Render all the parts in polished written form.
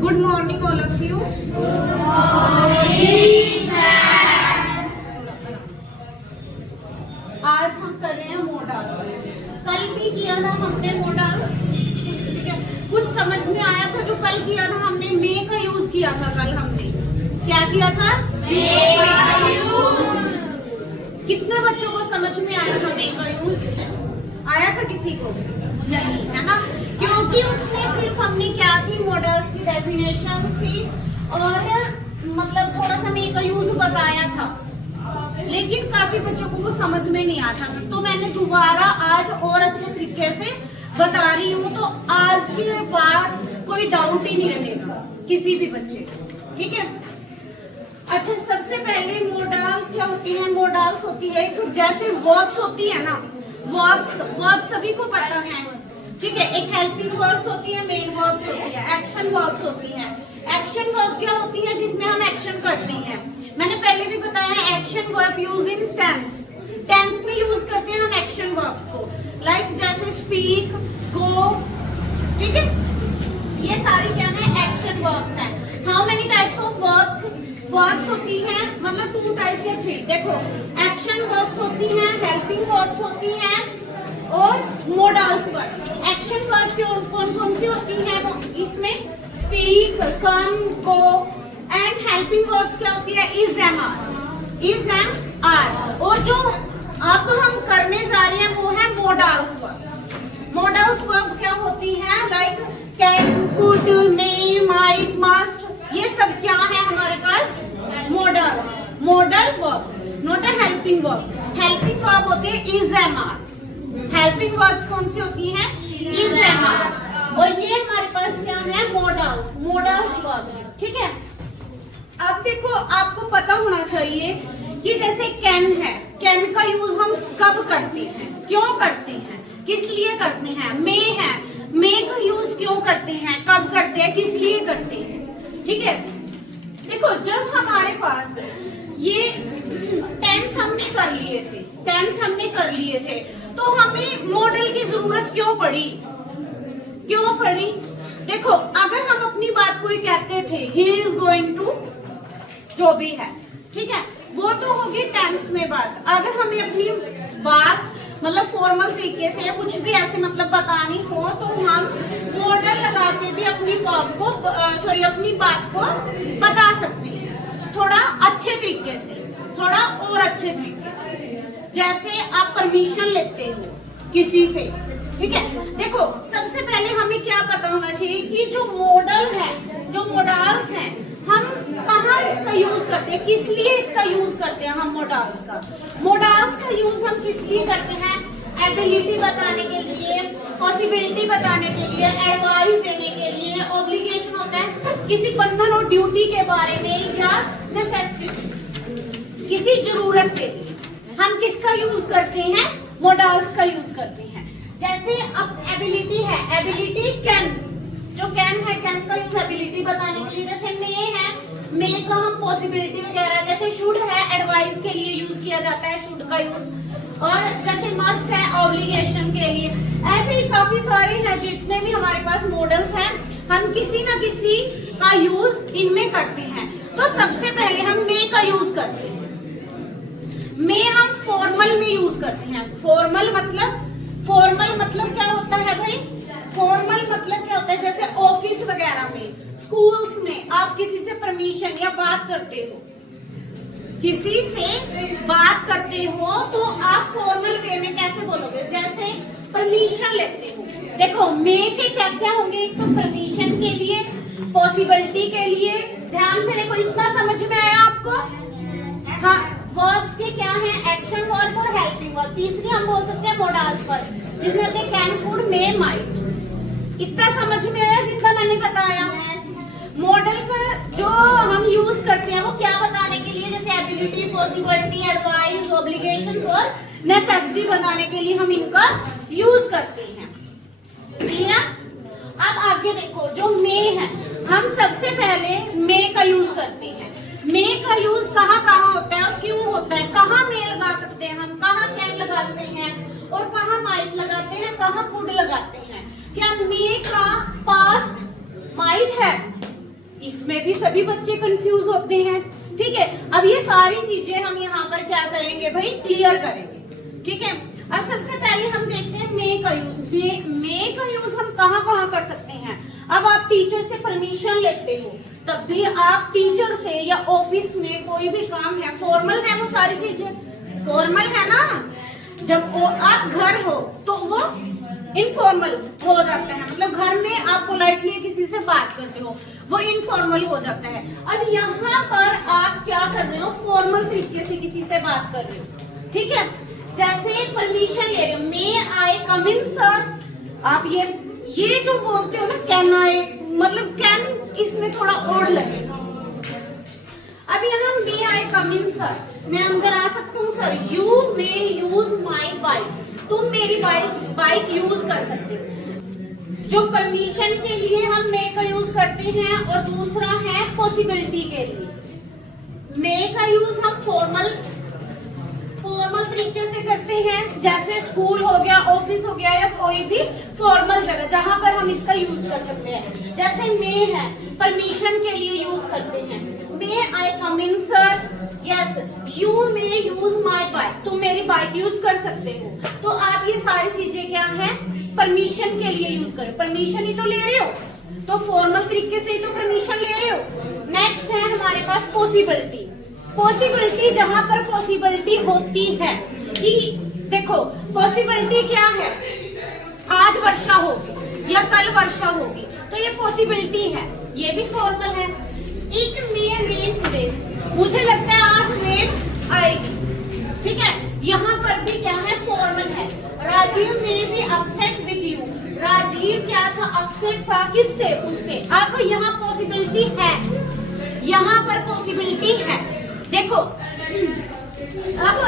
Good morning, all of you. आज हम कर रहे हैं मॉडल्स। कल भी किया था हमने मॉडल्स, ठीक है। कुछ समझ में आया था जो कल किया था हमने, मे का यूज किया था। कल हमने क्या किया था? मे का यूज। कितने बच्चों को समझ में आया था मे का यूज? आया था किसी को? नहीं, है ना, क्योंकि उसमें सिर्फ हमने क्या थी, मॉडल्स की डेफिनेशन थी और मतलब थोड़ा सा मे का यूज बताया था, लेकिन काफी बच्चों को वो समझ में नहीं आता। तो मैंने दोबारा आज और अच्छे तरीके से बता रही हूँ, तो आज के बाद कोई डाउट ही नहीं रहेगा किसी भी बच्चे को, ठीक है। अच्छा, सबसे पहले मॉडल क्या होती है? मॉडल्स होती है एक, जैसे वर्ब्स होती है ना, वर्ब्स सभी को पता है, ठीक है। एक हेल्पिंग वर्ब्स होती है, मेन वर्ब्स होती है, एक्शन वर्ब्स होती है। एक्शन वर्ब क्या होती है? जिसमें हम एक्शन करते हैं। मैंने पहले भी बताया है, action verb use in tense. Tense में यूज करते हैं हम एक्शन वर्ब्स को, लाइक जैसे स्पीक, गो, ठीक है। ये सारी क्या है? एक्शन वर्ब्स हैं। How many types of verbs? Verbs होती हैं मतलब 2 टाइप्स या 3। देखो, एक्शन वर्ब्स होती हैं, हेल्पिंग वर्ब्स होती हैं और मोडल्स वर्ब। एक्शन वर्ब कौन कौन सी होती हैं? इसमें speak, come, go. And helping verbs क्या होती है? Is, am, are. Is, am, are. और जो अब हम करने जा रहे हैं वो है मोडल्स वर्ब। मोडल्स वर्ब क्या होती है? Like can, could, may, might, must. ये सब क्या है हमारे पास? Modals, modal verb, not a helping verb. Helping verb होते हैं is, am, are. Helping verbs कौन सी होती हैं? Is, am, are. और ये हमारे पास क्या है? मॉडल्स, मॉडल्स वर्ब्स, ठीक है। अब देखो, आपको पता होना चाहिए कि जैसे कैन है, कैन का यूज हम कब करते हैं, क्यों करते हैं, किस लिए करते हैं। मे है, मे का यूज क्यों करते हैं, कब करते हैं, किस लिए करते हैं, ठीक है। देखो, जब हमारे पास ये टेंस हमने कर लिए थे, टेंस हमने कर लिए थे, तो हमें मॉडल की जरूरत क्यों पड़ी? क्यों पड़ी? देखो, अगर हम अपनी बात कोई कहते थे, ही इज गोइंग टू, जो भी है, ठीक है, वो तो होगी टेंस में बात। अगर हमें अपनी बात मतलब फॉर्मल तरीके से या कुछ भी ऐसे मतलब बतानी हो, तो हम मॉडल लगा के भी अपनी बात को अपनी बात को बता सकते हैं, थोड़ा अच्छे तरीके से, थोड़ा और अच्छे तरीके से। जैसे आप परमिशन लेते हो किसी से, ठीक है। देखो, सबसे पहले हमें क्या पता होना चाहिए कि जो मॉडल है, जो मॉडल्स हैं, हम कहाँ इसका यूज करते हैं, किस लिए इसका यूज करते हैं हम मॉडल्स का। मॉडल्स का यूज हम किस लिए करते हैं? एबिलिटी बताने के लिए, पॉसिबिलिटी बताने के लिए, एडवाइस देने के लिए। ऑब्लिगेशन होता है किसी बंधन और ड्यूटी के बारे में, या नेसेसिटी, किसी जरूरत के लिए हम किसका यूज करते हैं? मॉडल्स का यूज करते हैं। जैसे अब एबिलिटी है, एबिलिटी कैन, जो कैन है, कैन का यूज एबिलिटी बताने के लिए। जैसे मे है, मे का हम पॉसिबिलिटी वगैरह, जैसे शुड है, एडवाइस के लिए यूज किया जाता है शुड का यूज। और जैसे मस्ट है, ऑब्लिगेशन के लिए। ऐसे ही काफी सारे हैं, जितने भी हमारे पास मॉडल्स हैं, हम किसी ना किसी का यूज इनमें करते हैं। तो सबसे पहले हम मे का यूज करते हैं। मे हम फॉर्मल में यूज करते हैं। फॉर्मल मतलब क्या होता है भाई? फॉर्मल मतलब क्या होता है? जैसे ऑफिस वगैरह में, स्कूल्स में आप किसी से परमिशन या बात करते हो, किसी से बात करते हो, तो आप फॉर्मल वे में कैसे बोलोगे? जैसे परमिशन लेते हो। देखो, मे के क्या क्या होंगे? एक तो परमिशन के लिए, पॉसिबिलिटी के लिए। ध्यान से देखो, इतना समझ में आया आपको? हाँ, वर्ब्स के क्या हैं? एक्शन वर्ब और हेल्पिंग वर्ब। तीसरी हम बोल सकते हैं मॉडल्स वर्ब, जिसमें होते हैं कैन, कुड, मे, माइट। इतना समझ में आया जितना मैंने बताया? मॉडल का जो हम यूज करते हैं वो क्या बताने के लिए? जैसे एबिलिटी, पॉसिबिलिटी, एडवाइस, ऑब्लिगेशन और नेसेसिटी बताने के लिए हम इनका यूज करते हैं, ठीक है। अब आगे देखो, जो मे है, हम सबसे पहले मे का यूज करते हैं। मे का यूज कहाँ कहाँ होता है और क्यों होता है? कहाँ मे लगा सकते हैं हम, कहाँ कैन लगाते हैं और कहाँ माइट लगाते हैं, कहाँ कुड लगाते हैं। क्या मे का पास्ट माइट है? इसमें भी सभी बच्चे कंफ्यूज होते हैं। ठीक है, अब ये सारी चीजें हम यहाँ पर क्या करेंगे भाई, क्लियर करेंगे। ठीक है, अब सबसे पहले हम देखते हैं मे का यूज। मे का यूज हम कहाँ कहाँ कर सकते हैं। अब आप टीचर से परमिशन लेते हो, तब भी आप टीचर से या ऑफिस में कोई भी काम है, फॉर्मल है वो सारी चीजें फॉर्मल है ना। जब आप घर हो तो वो इनफॉर्मल हो जाता है, मतलब घर में आप पोलाइटली किसी से बात करते हो, वो इनफॉर्मल हो जाता है। अब यहाँ पर आप क्या कर रहे हो, फॉर्मल तरीके से किसी से बात कर रहे हो। ठीक है, जैसे परमिशन ले रहे हो, मे आई कम इन सर। आप ये जो बोलते हो ना, कैन आई, मतलब कैन इसमें थोड़ा और लगेगा। अब यहाँ मे आई कम इन सर, मैं अंदर आ सकता हूँ sir. You may use my bike, तुम मेरी बाइक यूज कर सकते हो। जो परमिशन के लिए हम मे का यूज करते हैं, और दूसरा है पॉसिबिलिटी के लिए। मे का यूज हम फॉर्मल तरीके से करते हैं, जैसे स्कूल हो गया, ऑफिस हो गया, या कोई भी फॉर्मल जगह जहां पर हम इसका यूज कर सकते हैं। जैसे मे है, परमिशन के लिए यूज करते हैं। May I come in sir, yes you may use my bike, तुम मेरी बाइक यूज कर सकते हो। तो आप ये सारी चीजें क्या है, परमिशन के लिए यूज करें। परमिशन ही तो ले रहे हो, तो फॉर्मल तरीके से ही तो परमिशन ले रहे हो। नेक्स्ट है हमारे पास पॉसिबिलिटी। पॉसिबिलिटी, जहां पर पॉसिबिलिटी होती है कि देखो पॉसिबिलिटी क्या है, आज वर्षा होगी या कल वर्षा होगी, तो ये पॉसिबिलिटी है, ये भी फॉर्मल है। इट मे रेन टुडे, मुझे लगता है आज रेन आएगी। ठीक है, यहाँ पर भी क्या है, फॉर्मल है। Rajeev may be upset with you, Rajeev क्या था, अपसेट था, किससे, उससे। अब यहाँ पॉसिबिलिटी है, यहाँ पर पॉसिबिलिटी है। देखो अब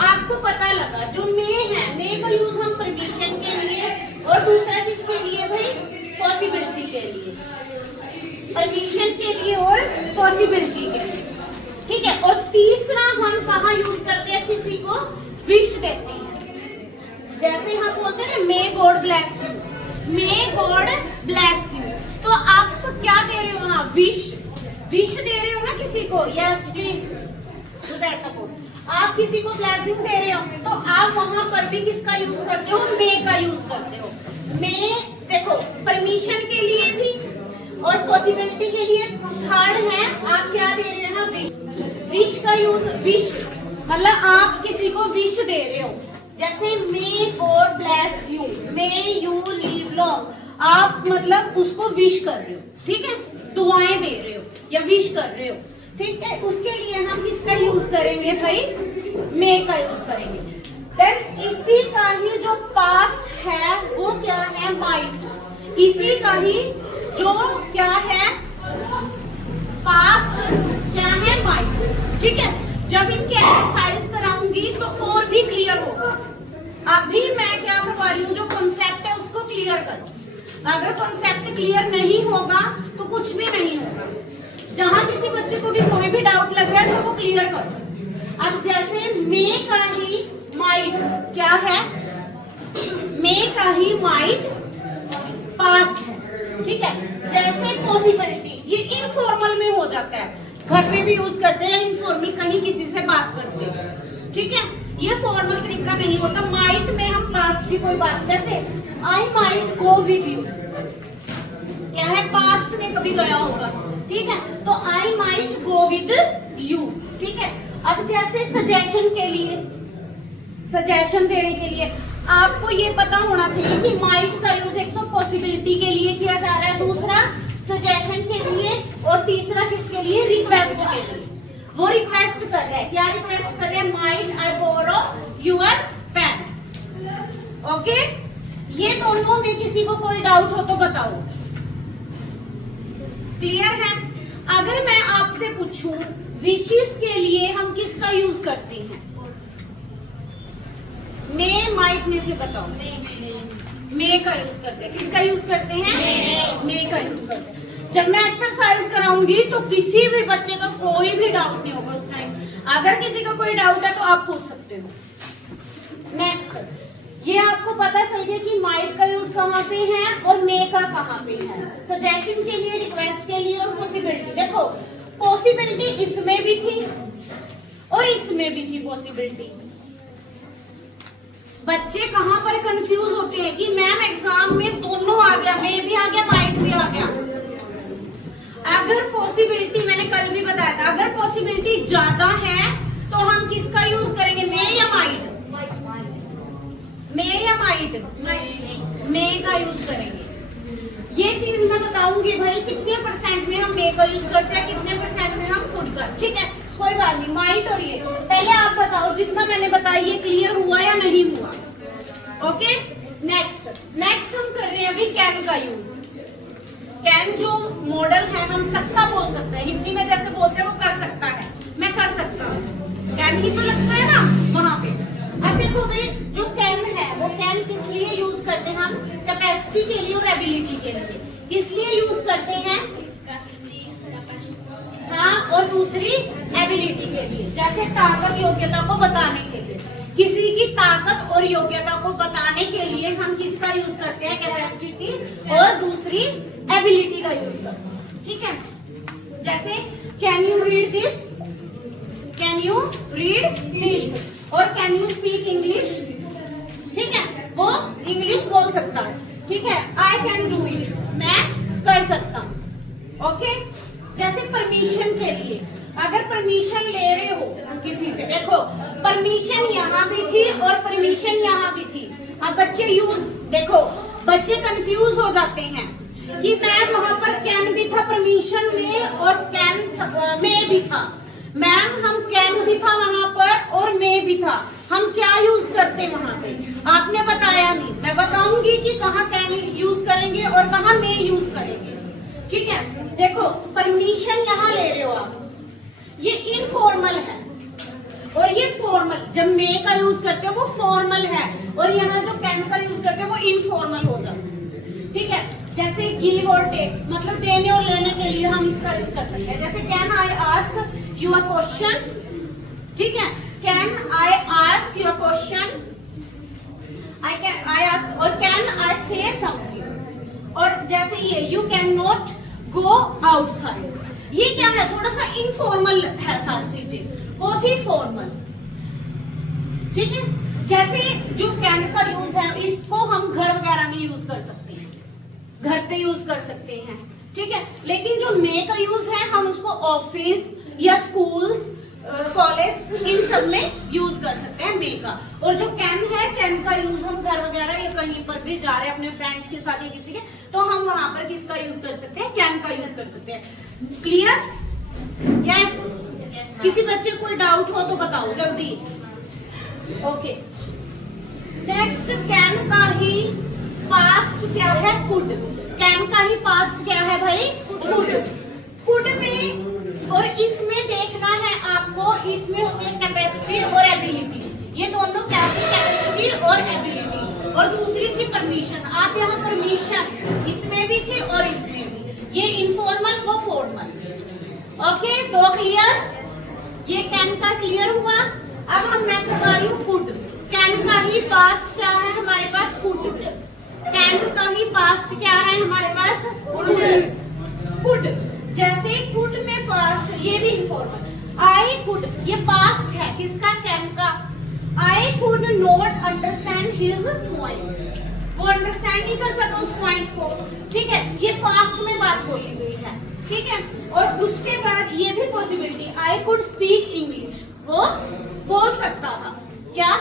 आपको पता लगा, जो मे है, मे का यूज हम परमिशन के लिए, और दूसरा किसके लिए भाई, पॉसिबिलिटी के लिए, परमिशन के लिए और पॉसिबिलिटी के लिए। ठीक है, और तीसरा हम कहाँ यूज करते हैं, किसी को विश देते हैं। जैसे हम बोलते हैं may God bless you, may God bless you, तो आप तो क्या दे रहे हो ना, विश दे रहे हो ना किसी को। Yes please do that support. आप किसी को ब्लेसिंग दे रहे हो, तो आप वहां पर भी किसका यूज करते हो, मे का यूज करते हो। मे देखो परमिशन के लिए भी और पॉसिबिलिटी के लिए। थर्ड है, आप क्या दे रहे हो, विश का यूज, विश मतलब आप किसी को विश दे रहे हो। जैसे may God bless you, may you live long, आप मतलब उसको विश कर रहे हो। ठीक है, दुआएं दे रहे हो या विश कर रहे हो। ठीक है, उसके लिए हम किसका यूज करेंगे भाई, मे का यूज करेंगे। देन इसी का ही जो पास्ट है वो क्या है, माइट। इसी का ही जो क्या है, पास्ट क्या है, माइट। ठीक है, जब इसकी एक्सरसाइज कराऊंगी तो और भी क्लियर होगा। अभी मैं क्या करवा रही हूँ, जो कॉन्सेप्ट है उसको क्लियर करो। अगर कॉन्सेप्ट क्लियर नहीं होगा तो कुछ भी नहीं होगा। जहां किसी बच्चे को भी कोई भी डाउट लग रहा है तो वो क्लियर करो। अब जैसे मे का ही माइट क्या है, मे का ही माइट पास्ट है। ठीक है, जैसे पॉसिबिलिटी, ये इनफॉर्मल में हो जाता है, घर पे भी यूज करते हैं, इनफॉर्मल कहीं किसी से बात करते हैं। ठीक है, ये फॉर्मल तरीका नहीं होता। माइट में हम पास्ट की कोई बात, जैसे I might go with you, क्या है, पास्ट में कभी गया होगा। ठीक है, तो I might go with you. ठीक है, अब जैसे सजेशन के लिए, सजेशन देने के लिए आपको ये पता होना चाहिए कि माइट का यूज एक तो पॉसिबिलिटी के लिए किया जा रहा है, दूसरा सजेशन के लिए, और तीसरा किसके लिए, रिक्वेस्ट के लिए। वो रिक्वेस्ट कर रहे हैं, क्या रिक्वेस्ट कर रहे हैं, might I borrow your pen. Okay, ये दोनों में किसी को कोई डाउट हो तो बताओ, क्लियर है। अगर मैं आपसे पूछूं विशेस के लिए हम किसका यूज करते हैं, मे माइट में से बताओ। मे का यूज करते हैं, किसका यूज करते हैं, मे का यूज करते हैं। जब मैं एक्सरसाइज कराऊंगी तो किसी भी बच्चे का कोई भी डाउट नहीं होगा उस टाइम। अगर किसी का कोई डाउट है तो आप पूछ सकते हो। नेक्स्ट, ये आपको पता चल गया कि माइट का यूज कहाँ पे है और मे का कहाँ पे है, सजेशन के लिए, रिक्वेस्ट के लिए और पॉसिबिलिटी पॉसिबिलिटी इसमें भी थी और इसमें भी थी पॉसिबिलिटी। बच्चे कहां पर कंफ्यूज होते हैं कि मैम एग्जाम में दोनों आ गया, मे भी आ गया, माइट भी आ गया। अगर पॉसिबिलिटी, मैंने कल भी बताया था, अगर पॉसिबिलिटी ज्यादा है तो हम किसका यूज करेंगे, मे या माइट? मे या माइट? मे का यूज करेंगे। ये चीज मैं बताऊंगी भाई कितने परसेंट में हम मे का यूज करते हैं, कितने परसेंट में हम कुड का। ठीक है, कोई बात नहीं। माइट और ये पहले आप बताओ, जितना मैंने बताया ये क्लियर हुआ या नहीं हुआ? ओके, नेक्स्ट हम कर रहे हैं अभी कैन का यूज। कैन जो मॉडल है, हम सकता बोल सकते हैं, हिंदी में जैसे बोलते हैं वो कर सकता है, मैं कर सकता हूँ, कैन ही तो लगता है ना वहां पे। अब देखो भाई, जो कैन है वो कैन किस लिए यूज करते हैं हम? कैपेसिटी के लिए और एबिलिटी के लिए। किस लिए यूज करते हैं? हाँ, और दूसरी एबिलिटी के लिए, जैसे ताकत योग्यता को बताने के लिए। किसी की ताकत और योग्यता को बताने के लिए हम किसका यूज करते हैं? कैपेसिटी और दूसरी एबिलिटी का यूज करते हैं। ठीक है, जैसे can you read this, can you read this, और कैन यू स्पीक इंग्लिश। ठीक है, वो इंग्लिश बोल सकता है। ठीक है, आई कैन डू इट, मैं कर सकता हूँ। ओके, जैसे परमिशन के लिए, अगर परमिशन ले रहे हो किसी से, देखो परमिशन यहाँ भी थी और परमिशन यहाँ भी थी। अब बच्चे यूज, देखो बच्चे कंफ्यूज हो जाते हैं कि मैम वहां पर कैन भी था परमिशन में और कैन में भी था। मैम हम कैन भी था वहां पर और मे भी था, हम क्या यूज करते वहां पे? आपने बताया नहीं, मैं बताऊंगी कि कहाँ कैन यूज करेंगे और कहाँ मे यूज करेंगे। ठीक है, देखो परमिशन यहाँ ले रहे हो आप, ये इनफॉर्मल है और ये फॉर्मल। जब मे का यूज करते हो वो फॉर्मल है और यहाँ जो कैन का यूज करते हो वो इनफॉर्मल हो जाता है। ठीक है, जैसे गिव और टेक, मतलब देने और लेने के लिए हम इसका यूज कर सकते हैं। जैसे can I ask you a question. ठीक है, can I ask you a question, I ask, और कैन आई से समथिंग। और जैसे ये you can not go outside, ये क्या है? थोड़ा सा इनफॉर्मल है सारी चीजें, बहुत ही फॉर्मल। ठीक है, जैसे जो कैन का यूज है इसको हम घर वगैरह में यूज कर सकते हैं, घर पे यूज कर सकते हैं। ठीक है, लेकिन जो मे का यूज है हम उसको ऑफिस या स्कूल्स, कॉलेज, इन सब में यूज कर सकते हैं मे का। और जो कैन है, कैन का यूज हम घर वगैरह या कहीं पर भी जा रहे हैं अपने फ्रेंड्स के साथ या किसी के, तो हम वहां पर किसका यूज कर सकते हैं? कैन का यूज कर सकते हैं। क्लियर? यस? किसी बच्चे को कोई डाउट हो तो बताओ जल्दी। ओके, नेक्स्ट कैन का ही पास्ट क्या है? कुड। कैन का ही पास्ट क्या है भाई? कुड। कुड में और इसमें देखना है आपको, इसमें होती है कैपेसिटी और एबिलिटी। ये दोनों क्या है? कैपेसिटी और एबिलिटी। और दूसरी थी परमिशन। आप यहाँ परमिशन इसमें भी थी और इसमें भी, ये इनफॉर्मल वो फॉर्मल। ओके, तो क्लियर? ये कैन का क्लियर हुआ। अब मैं करवा रही हूँ कुड। कैन का ही पास्ट क्या है हमारे पास? कुड। कैन का ही पास्ट क्या है हमारे पास? कुड। जैसे कुड में पास्ट, ये भी इनफॉर्मल। आई कुड, ये पास्ट है किसका? कैन का। I could not understand his point, वो अंडरस्टैंड नहीं कर सका उस पॉइंट को। ठीक है, ये पास्ट में बात बोली गई है। ठीक है, और उसके बाद ये भी possibility, I could speak English, वो बोल सकता था क्या?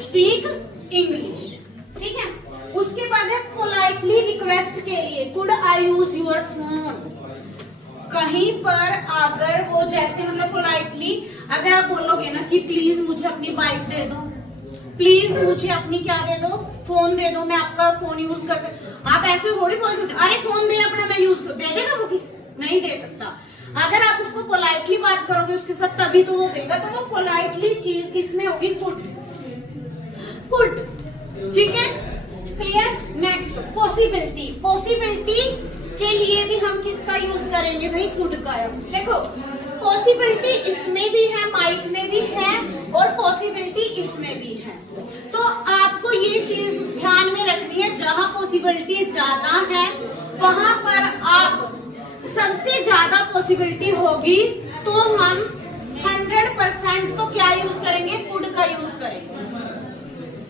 Speak English. ठीक है, उसके बाद है पोलाइटली रिक्वेस्ट के लिए, could I use your phone. कहीं पर अगर वो जैसे मतलब पोलाइटली अगर आप बोलोगे ना कि प्लीज मुझे अपनी बाइक दे दो, प्लीज मुझे अपनी क्या दे दो? फोन दे दो, मैं आपका फोन यूज कर सकता। आप ऐसे थोड़ी बोल सकते, अरे फोन दे अपना, मैं यूज कर, दे देगा वो? किस नहीं दे सकता। अगर आप उसको पोलाइटली बात करोगे उसके साथ तभी तो वो देगा। तो वो पोलाइटली चीज किसमें होगी? कुड। कुड। ठीक है, क्लियर? Next possibility. पॉसिबिलिटी के लिए भी हम किसका यूज करेंगे भाई? कुड का। देखो पॉसिबिलिटी इसमें भी है, माइट में भी है और पॉसिबिलिटी इसमें भी है। तो आपको ये चीज ध्यान में रखनी है, जहां पॉसिबिलिटी ज्यादा है वहां पर आप सबसे ज्यादा पॉसिबिलिटी होगी तो हम 100% तो क्या यूज करेंगे, कुड का यूज करेंगे।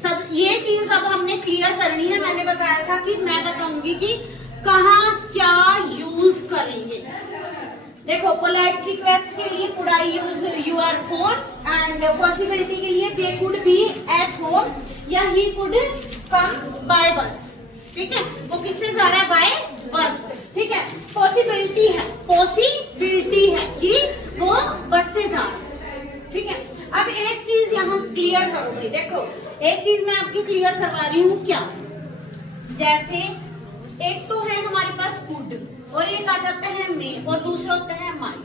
सब ये चीज अब हमने क्लियर करनी है। मैंने बताया था कि मैं बताऊंगी कि कहाँ क्या यूज करेंगे। देखो, पोलाइट रिक्वेस्ट के लिए could I use your phone, and possibility के लिए they could be at home या ही कुड कम बाय बस। ठीक है, वो किससे जा रहा है, बाय बस। ठीक है, पॉसिबिलिटी है कि वो बस से जा रहा है। ठीक है, अब एक चीज यहाँ क्लियर करो भाई। देखो, एक चीज मैं आपकी क्लियर करवा रही हूँ। क्या, जैसे एक तो है हमारे पास कुड और एक आ जाता है मे और दूसरा होता है माई।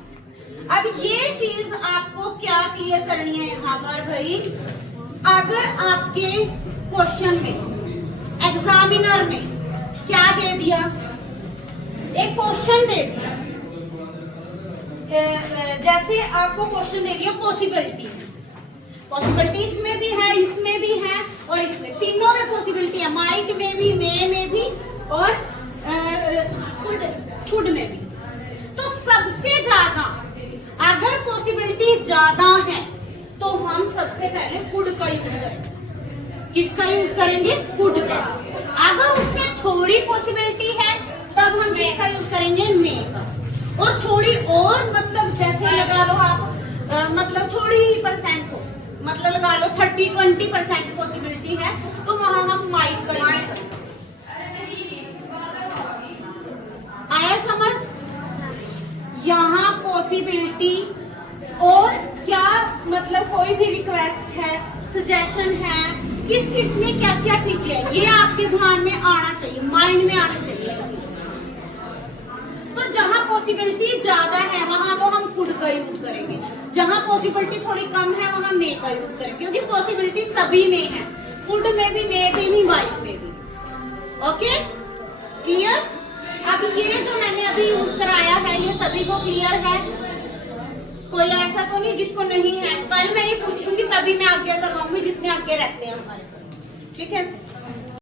अब ये चीज आपको क्या क्लियर करनी है यहाँ पर भाई, अगर आपके क्वेश्चन में एग्जामिनर में क्या दे दिया, एक क्वेश्चन दे दिया, जैसे आपको क्वेश्चन दे दिया पॉसिबिलिटी इसमें भी है, इसमें भी है और इसमें, तीनों में पॉसिबिलिटी है, माइट में भी, मे में भी और कुड में भी। तो सबसे ज्यादा अगर पॉसिबिलिटी ज्यादा है तो हम सबसे पहले कुड का यूज करेंगे। किसका यूज करेंगे, कुड का। अगर उसमें थोड़ी पॉसिबिलिटी है तब हम किसका यूज करेंगे, मे का। और थोड़ी और, मतलब जैसे लगा लो आप, मतलब थोड़ी ही परसेंट हो, मतलब लगा लो 30-20% पॉसिबिलिटी है तो वहां हम माइट का यूज करेंगे। आया समझ? यहाँ पॉसिबिलिटी और क्या, मतलब कोई भी रिक्वेस्ट है, सजेशन है, किस किस में क्या क्या चीजें है, ये आपके ध्यान में आना चाहिए, माइंड में आना चाहिए। तो जहाँ पॉसिबिलिटी ज्यादा है वहां तो हम कुड का यूज करेंगे, जहाँ पॉसिबिलिटी थोड़ी कम है वहां मे का यूज करेंगे, क्योंकि पॉसिबिलिटी सभी में है, कुड में भी, मे में भी, माइट में भी। Okay, clear? अब ये जो मैंने अभी यूज कराया है ये सभी को क्लियर है? कोई ऐसा तो नहीं जिसको नहीं है? कल मैं ये पूछूंगी तभी मैं आगे करवाऊंगी, जितने आगे रहते हैं हमारे। ठीक है।